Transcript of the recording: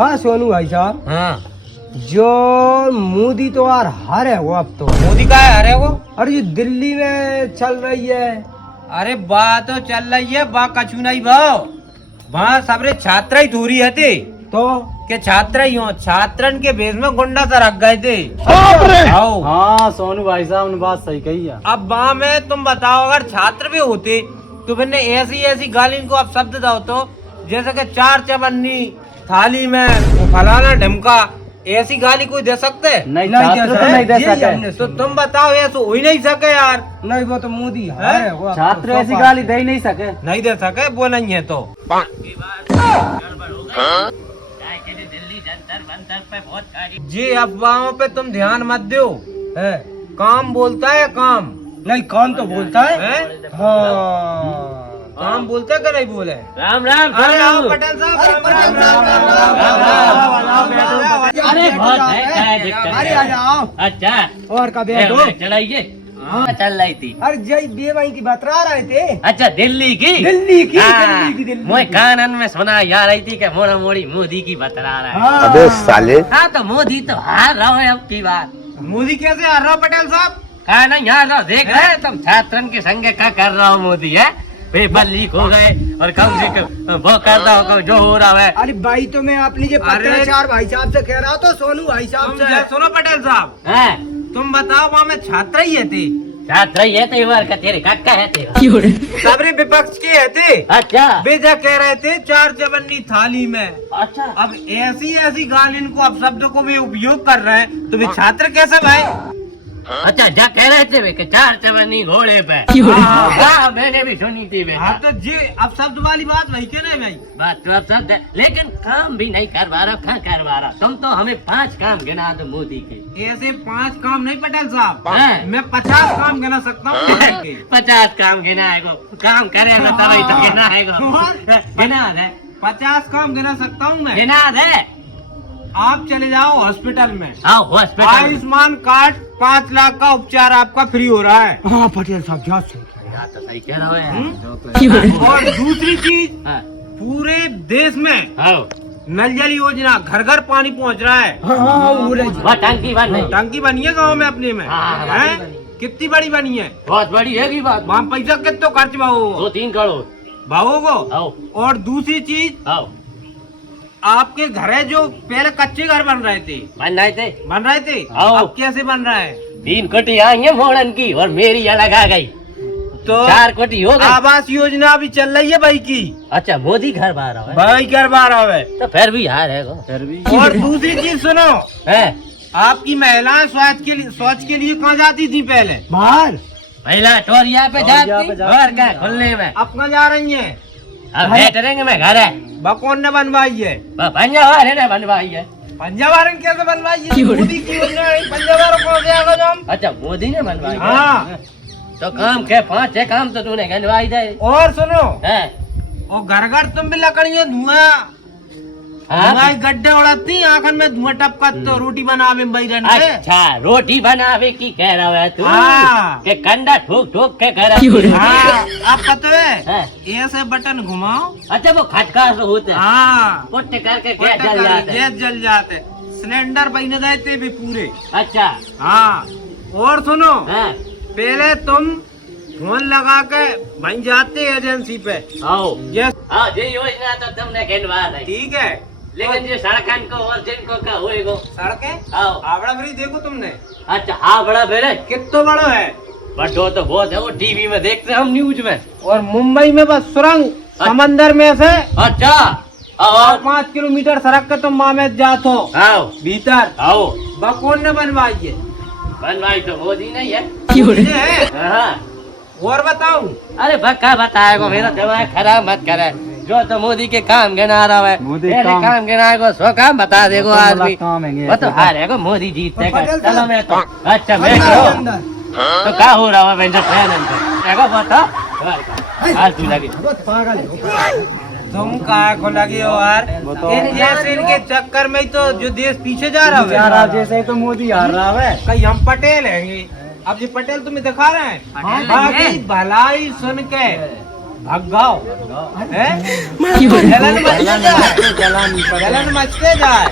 हाँ सोनू भाई साहब, हाँ जो मोदी तो यार हार है वो, अब तो मोदी का है अरे वो। अरे जो दिल्ली में चल रही है। अरे बात तो चल रही है, बा कछु नहीं भाव, वहाँ सबरे छात्र ही थोड़ी है थे तो के छात्र ही हो, छात्रन के भेष में गुंडा तो रख गए थे। आओ। हाँ सोनू भाई साहब ने बात सही कही है। अब वहाँ में तुम बताओ, अगर छात्र भी होते तो फिर ऐसी ऐसी गाली इनको आप शब्द दो तो, जैसे कि 4 चवन्नी थाली में फलाना ढमका, ऐसी गाली कोई दे सकते? नहीं दे सके। तो तुम बताओ, ऐसा हो ही नहीं सके यार। नहीं वो तो मोदी हार है वो, अब छात्र तो ऐसी गाली दे ही नहीं सके। नहीं दे सके, वो नहीं है तो। जी अफवाहों पे तुम ध्यान मत दो, है। काम बोलता है काम। नहीं कौन तो बोलता है, हैं? हाँ काम बोलता है कि नहीं बोले? राम राम। अरे आओ पटेल साहब, राम राम राम राम राम। अरे बहुत है, क्या है दिक्कत? अरे आ जाओ। अच्छा और का बैठो। चढ़ाइए। हाँ चल रही थी। अरे जय देवाई की बतरा रहे थे। अच्छा दिल्ली की। दिल्ली की हाँ, दिल्ली की दिल्ली मोए की। कानन में सुना या रही थी कि मोड़ा मोड़ी मोदी की बतरा रहा है। हाँ। अबे साले। हाँ तो मोदी तो हार रहा है अब की बात। मोदी कैसे हार रहा हो पटेल साहब? कहा नहीं यार लो देख रहे तुम छात्रन के संग क्या कर रहा हो मोदी है, पेपर लीक हो गए और कम से कम वो कर रहा हो जो हो रहा है। अरे भाई तो मैं अपनी जो अरे- पत्राचार भाई साहब से कह रहा तो सोनू भाई साहब तुम से। सुनो पटेल साहब, हैं? तुम बताओ, वहाँ में छात्र ही है थे, छात्र ये तो बार का तेरे काका है तेरा। सबरे विपक्ष के है थे। अच्छा बेजा कह रहे थे 4 चवन्नी थाली में। अच्छा। अब ऐसी ऐसी गाली इनको अब शब्दों को भी उपयोग कर रहे हैं, तो वे छात्र कैसे भाई? अच्छा जा कह रहे थे वे कि 4 चवन्नी घोड़े पे। हाँ। हाँ मैंने भी सुनी थी बेटा। हाँ तो जी अब शब्द वाली बात वही के नहीं भाई? बात तो अब सब लेकिन काम भी नहीं करवा रहा, कहाँ करवा रहा? तुम तो हमें 5 काम गिना दो मोदी के। ऐसे 5 काम नहीं पटेल साहब, हैं? मैं 50 काम गिना सकता हूँ मोदी के। 50 काम गिनाएगो, काम करेगा तभी तो गिनाएगो। गिना दे 50 काम गिना सकता हूँ मैं। गिना दे। आप चले जाओ हॉस्पिटल में, आओ हॉस्पिटल। आयुष्मान कार्ड 5 लाख का उपचार आपका फ्री हो रहा है। हाँ पटेल साहब जा से। तो सही कह रहा है। और दूसरी चीज, हाँ, पूरे देश में आओ। नल जल योजना, घर घर पानी पहुंच रहा है। हाँ वो रही। वह टंकी बन नहीं, टंकी बनी है गाँव में अपने में, हाँ, हैं? बनी। कितनी बड़ी बनी है? बहुत बड़ी है की बात। वहाँ पैसा कितना खर्च भावो 2-3 करोड़। भावोगो। आओ और दूसरी चीज, आओ। आपके घर है जो पहले कच्चे घर बन रहे थे, बन रहे थे। आओ। अब कैसे बन रहा है? 3 कोटी आई है मोड़न की और मेरी अलग आ गई, तो 4 कोटी हो गई। आवास योजना अभी चल रही है भाई की, अच्छा मोदी घर बाहर है भाई करवा रहा है। तो फिर भी हार है फिर भी। और दूसरी चीज सुनो, है आपकी महिलाएं शौच के लिए कहाँ जाती थी पहले? बाहर पहला टोरिया पे जाती और क्या खुलने में। अब कहाँ जा रही हैं? अब बैठेंगे में घर है कौन ने बनवाई है? पंजाब है ना बनवाई है। पंजाब कैसे बनवाई है? मोदी की योजना है, पंजाब कौन से आगे जाऊं? अच्छा मोदी ने बनवाई है। हाँ। तो काम के 5-6 काम तो तूने गनवाई दे। और सुनो, है और घर घर तुम भी लकड़ियाँ धुआं हाँ? गड्ढे उड़ाती, आंखन में धुआं टपका तो रोटी बनावे बैगन के। अच्छा रोटी बनावे की कह रहा है तू? हाँ। के कंडा ठोक ठोक के कह रहा हाँ, आप पता है है? ऐसे बटन घुमाओ, अच्छा वो खटका से होते हैं। हाँ, पुट्ट करके गैस जल जाते हैं। गैस जल जाते, सिलेंडर बन जाते भी पूरे। अच्छा हाँ। और सुनो, हाँ पहले तुम फोन लगा के बन जाते एजेंसी पे। आओ यस, हाँ ये योजना तो तुमने गिनवा दी, ठीक है। लेकिन जो सड़कन को और जिनको का होएगो सड़कें आओ। आवड़ा भरी देखो तुमने, अच्छा हाँ बड़ा बेरे कितना बड़ा है। बड़ो तो बहुत है, वो टीवी में देखते हैं हम न्यूज में। और मुंबई में बस सुरंग समंदर में से अच्छा और और 5 किलोमीटर सड़क के तुम मामेत जात हो आओ भीतर। आओ कौन ने बनवाई है? बनवाई तो मोदी नहीं है। ये है। हाँ और बताऊं, अरे बक्का बताएगो, मेरा दिमाग खराब मत करे। जो तो मोदी के काम गिना रहा है, मोदी मेरे काम- काम गिनाएगो 100 काम बता देगो आदमी। काम है वो तो हारेगो मोदी जीतने का। पटेल चलो साहब। मैं तो अच्छा मैं अंदर तो अंदर। तो क्या हो रहा है वेंचर प्लान अंदर देखो बता हाल तू लगी। बहुत पागल है। तुम कहा को लगे हो यार? बताओ। इन जैसे इनके चक्कर में ही तो जो देश पीछे जा रहा जा है। रहा जैसे तो मोदी हार रहा है। कहीं हम पटेल हैं ये? अब ये पटेल तुम्हें दिखा रहे हैं? पटेल नहीं बाकी है। भलाई सुन के भगाओ हैं? जलन मचते जाए, जलन मचते जाए।